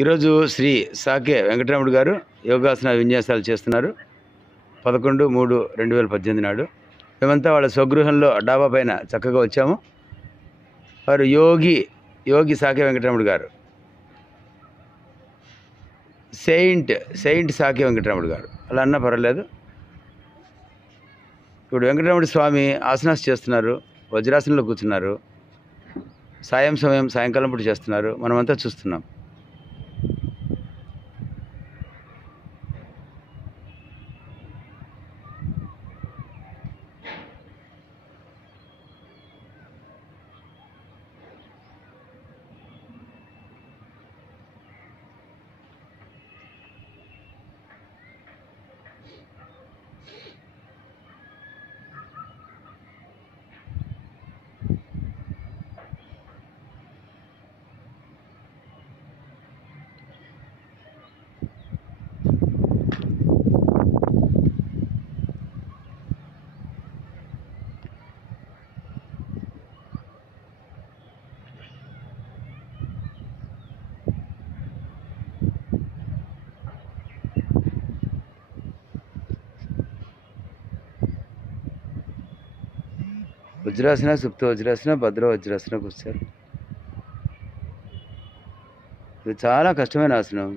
ఈరోజు శ్రీ సాకే వెంకటరమణ గారు యోగాసన విన్యాసాలు చేస్తున్నారు. 11/3/2018 నాడు మేమంతా వాళ్ళ స్వగృహంలో డాబా పైన చక్కగా వచ్చాము. వారు యోగి సాకే వెంకటరమణ గారు, సెయింట్ సాకే వెంకటరమణ గారు, అలా అన్నా పర్వాలేదు. ఇప్పుడు వెంకటరమణ స్వామి ఆసనాస్ చేస్తున్నారు, వజ్రాసనంలో కూర్చున్నారు. సాయంకాలం పూట చేస్తున్నారు, మనమంతా చూస్తున్నాం. వజ్రాసన, సుప్త వజ్రాసన, భద్ర వజ్రాసనకు వచ్చారు. ఇది చాలా కష్టమైన ఆసనం.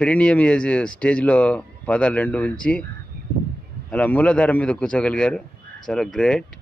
పెరినియం ఏజ్ స్టేజ్లో పాదాలు రెండు ఉంచి అలా మూలాధారం మీద కూర్చోగలిగారు. చాలా గ్రేట్.